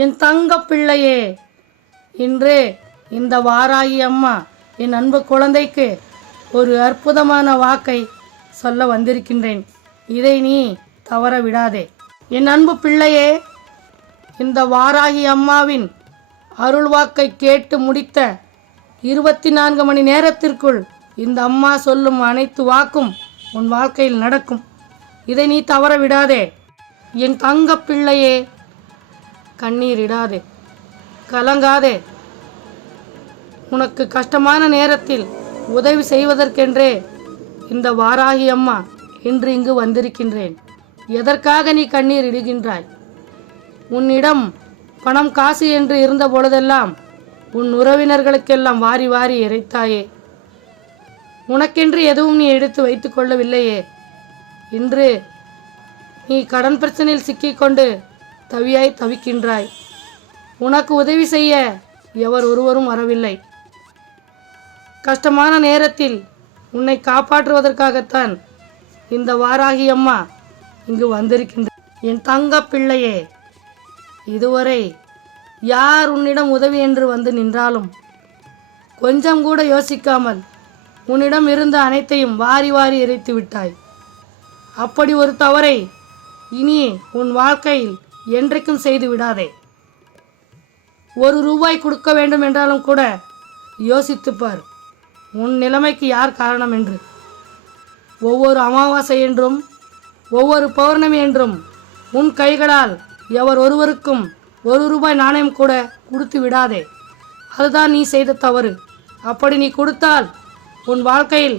என் தங்க பிள்ளையே, இன்று இந்த வாராகி அம்மா என் அன்பு குழந்தைக்கு ஒரு அற்புதமான வாக்கை சொல்ல வந்திருக்கின்றேன். இதை நீ தவற விடாதே. என் அன்பு பிள்ளையே, இந்த வாராகி அம்மாவின் அருள் வாக்கை கேட்டு முடித்த 24 மணி நேரத்திற்குள் இந்த அம்மா சொல்லும் அனைத்து வாக்கும் உன் வாழ்க்கையில் நடக்கும். இதை நீ தவற விடாதே. என் தங்க பிள்ளையே, கண்ணீரிடாதே, கலங்காதே. உனக்கு கஷ்டமான நேரத்தில் உதவி செய்வதற்கென்றே இந்த வாராகி அம்மா இன்று இங்கு வந்திருக்கின்றேன். எதற்காக நீ கண்ணீர் இடுகின்றாய்? உன்னிடம் பணம் காசு என்று இருந்த பொழுதெல்லாம் உன் உறவினர்களுக்கெல்லாம் வாரி வாரி இறைத்தாயே. உனக்கென்று எதுவும் நீ எடுத்து வைத்துக் கொள்ளவில்லையே. இன்று நீ கடன் பிரச்சனையில் சிக்கிக்கொண்டு தவியாய் தவிக்கின்றாய். உனக்கு உதவி செய்ய எவர் ஒருவரும் வரவில்லை. கஷ்டமான நேரத்தில் உன்னை காப்பாற்றுவதற்காகத்தான் இந்த வாராகி அம்மா இங்கு வந்திருக்கின்ற. என் தங்க பிள்ளையே, இதுவரை யார் உன்னிடம் உதவி என்று வந்து நின்றாலும் கொஞ்சம் கூட யோசிக்காமல் உன்னிடம் இருந்த அனைத்தையும் வாரி வாரி இறைத்து விட்டாய். அப்படி ஒரு தவறை இனி உன் வாழ்க்கையில் என்றைக்கும் செய்து விடாதே. ₹1 கொடுக்க வேண்டும் என்றாலும் கூட யோசித்துப்பார், உன் நிலைமைக்கு யார் காரணம் என்று. ஒவ்வொரு அமாவாசை என்றும் ஒவ்வொரு பௌர்ணமி என்றும் உன் கைகளால் எவர் ஒருவருக்கும் ₹1 நாணயம் கூட கொடுத்து விடாதே. அதுதான் நீ செய்த தவறு. அப்படி நீ கொடுத்தால் உன் வாழ்க்கையில்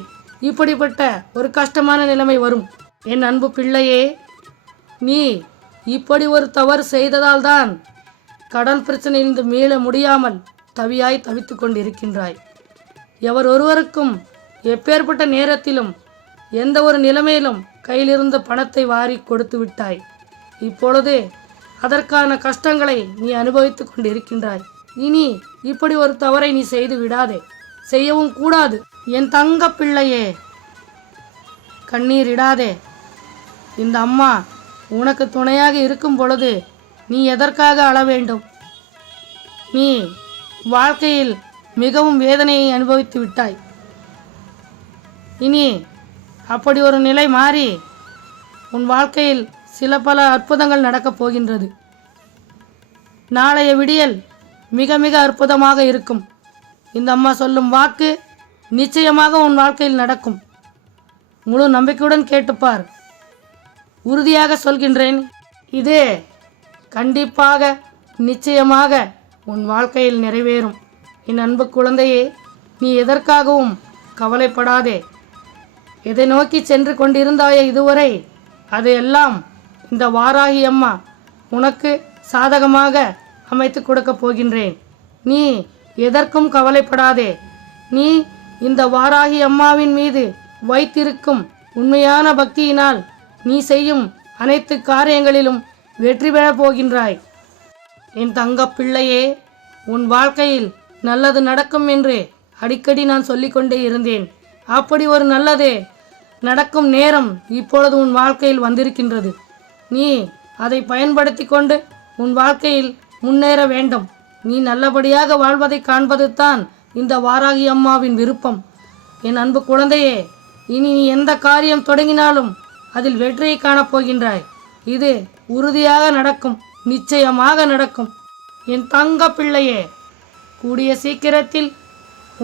இப்படிப்பட்ட ஒரு கஷ்டமான நிலைமை வரும். என் அன்பு பிள்ளையே, நீ இப்படி ஒரு தவறு செய்ததால் தான் கடன் பிரச்சனையிலிருந்து மீள முடியாமல் தவியாய் தவித்து கொண்டிருக்கின்றாய். எவர் ஒருவருக்கும் எப்பேற்பட்ட நேரத்திலும் எந்த ஒரு நிலைமையிலும் கையிலிருந்த பணத்தை வாரி கொடுத்து விட்டாய். இப்பொழுது அதற்கான கஷ்டங்களை நீ அனுபவித்து கொண்டிருக்கின்றாய். இனி இப்படி ஒரு தவறை நீ செய்து விடாதே, செய்யவும் கூடாது. என் தங்க பிள்ளையே, கண்ணீர் இடாதே. இந்த அம்மா உனக்கு துணையாக இருக்கும் பொழுது நீ எதற்காக அழ வேண்டும்? நீ வாழ்க்கையில் மிகவும் வேதனையை அனுபவித்து விட்டாய். இனி அப்படி ஒரு நிலை மாறி உன் வாழ்க்கையில் சில பல அற்புதங்கள் நடக்கப் போகின்றது. நாளைய விடியல் மிக மிக அற்புதமாக இருக்கும். இந்த அம்மா சொல்லும் வாக்கு நிச்சயமாக உன் வாழ்க்கையில் நடக்கும். முழு நம்பிக்கையுடன் கேட்டுப்பார். உறுதியாக சொல்கின்றேன், இது கண்டிப்பாக நிச்சயமாக உன் வாழ்க்கையில் நிறைவேறும். என் அன்பு குழந்தையே, நீ எதற்காகவும் கவலைப்படாதே. எதை நோக்கி சென்று கொண்டிருந்தாயே இதுவரை, அதையெல்லாம் இந்த வாராகி அம்மா உனக்கு சாதகமாக அமைத்து கொடுக்க போகின்றேன். நீ எதற்கும் கவலைப்படாதே. நீ இந்த வாராகி அம்மாவின் மீது வைத்திருக்கும் உண்மையான பக்தியினால் நீ செய்யும் அனைத்து காரியங்களிலும் வெற்றி பெறப் போகின்றாய். என் தங்க பிள்ளையே, உன் வாழ்க்கையில் நல்லது நடக்கும் என்று அடிக்கடி நான் சொல்லிக்கொண்டே இருந்தேன். அப்படி ஒரு நல்லது நடக்கும் நேரம் இப்பொழுது உன் வாழ்க்கையில் வந்திருக்கின்றது. நீ அதை பயன்படுத்தி கொண்டு உன் வாழ்க்கையில் முன்னேற வேண்டும். நீ நல்லபடியாக வாழ்வதை காண்பது தான் இந்த வாராகி அம்மாவின் விருப்பம். என் அன்பு குழந்தையே, இனி நீ எந்த காரியம் தொடங்கினாலும் அதில் வெற்றியை காணப்போகின்றாய். இது உறுதியாக நடக்கும், நிச்சயமாக நடக்கும். என் தங்க பிள்ளையே, கூடிய சீக்கிரத்தில்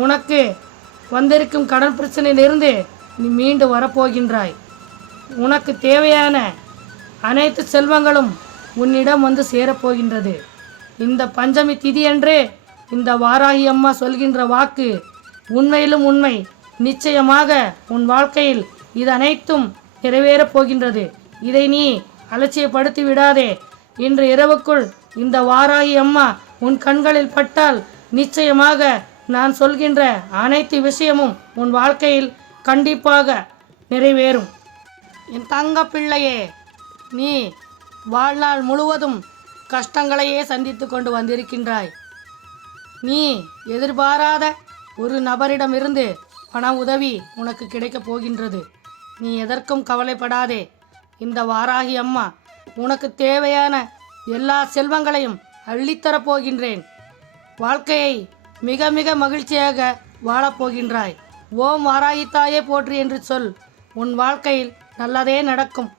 உனக்கு வந்திருக்கும் கடன் பிரச்சனையிலிருந்து நீ மீண்டு வரப்போகின்றாய். உனக்கு தேவையான அனைத்து செல்வங்களும் உன்னிடம் வந்து சேரப்போகின்றது. இந்த பஞ்சமி திதியன்றே இந்த வாராகி அம்மா சொல்கின்ற வாக்கு உண்மையிலும் உண்மை. நிச்சயமாக உன் வாழ்க்கையில் இது அனைத்தும் நிறைவேறப் போகின்றது. இதை நீ அலட்சியப்படுத்தி விடாதே. இன்று இரவுக்குள் இந்த வாராகி அம்மா உன் கண்களில் பட்டால் நிச்சயமாக நான் சொல்கின்ற அனைத்து விஷயமும் உன் வாழ்க்கையில் கண்டிப்பாக நிறைவேறும். என் தங்க பிள்ளையே, நீ வாழ்நாள் முழுவதும் கஷ்டங்களையே சந்தித்து கொண்டு வந்திருக்கின்றாய். நீ எதிர்பாராத ஒரு நபரிடமிருந்து பண உதவி உனக்கு கிடைக்கப் போகின்றது. நீ எதற்கும் கவலைப்படாதே. இந்த வாராகி அம்மா உனக்கு தேவையான எல்லா செல்வங்களையும் அள்ளித்தரப் போகின்றேன். வாழ்க்கையை மிக மிக மகிழ்ச்சியாக வாழப்போகின்றாய். ஓம் வாராகி தாயே போற்றி என்று சொல். உன் வாழ்க்கையில் நல்லதே நடக்கும்.